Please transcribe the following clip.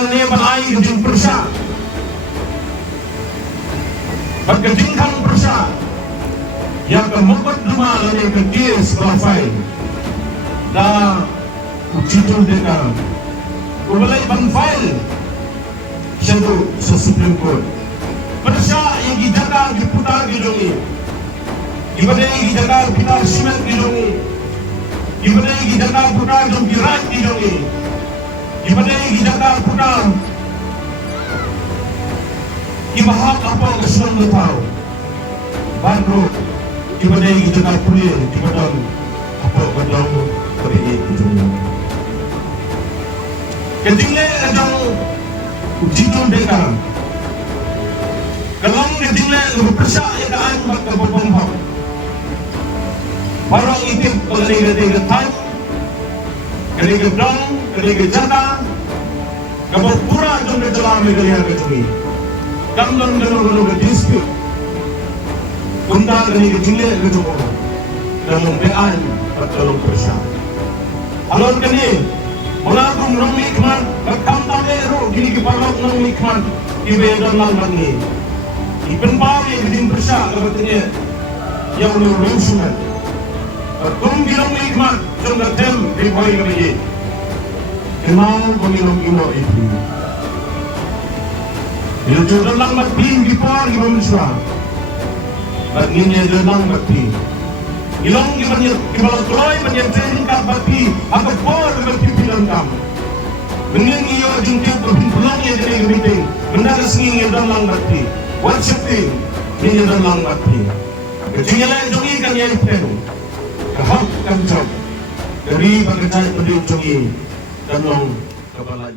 Tinggal ni balai kejing persa. Pagkejing kang persa. Yang kemukat rumah lani kekis berafai. Dah ujitul deka. Kubalai bang file. Syadu sa Supreme Court. Persa yang dijaga diputar gijungi. Ibadai dijaga pitar simen gijungi. Ibadai dijaga putar jom kirat gijungi. Ibadai dijaga putar ibahak apa kesulang letau. Bandro ibadai dijaga pulir ibadang apa badang beri gijungi. Ketingle adang ujitul deka. Kalau ketingle lebih persa yang daan baka berbomba. Barang itu kaliga time, kaliga dong, kaliga jata, kapag pura jom kejalami kalian kecumi. Kamlang gano ke dispute, kunda kaliga jile kecumo, dalam bean bertolong persa. Alon kini, mengagung nong mikman, berkamta ero kini kepalok nong mikman, ibe dalam lagi. Ipen pari kejing persa kabatnya, yang menurut sunat. Kung bilang ikmat, jom natem ribuay kami. Kenal pangilong imo itu. Bila jodoh lang matpin, gipar gimana mesra. At nginya jodoh matpin. Ilong gibalang tuloy, manyan ka pati, agad po naman pipilang kam. Menyan iyo jungkit pagpinpulang niya din gamitin, mendaras nginya jodoh lang matpin. What's your thing? Nginya jodoh lang matpin. Kecingnya lang jong ikan niya ipeno. Kahap kang job dari bagaimana berdiri dan long kepala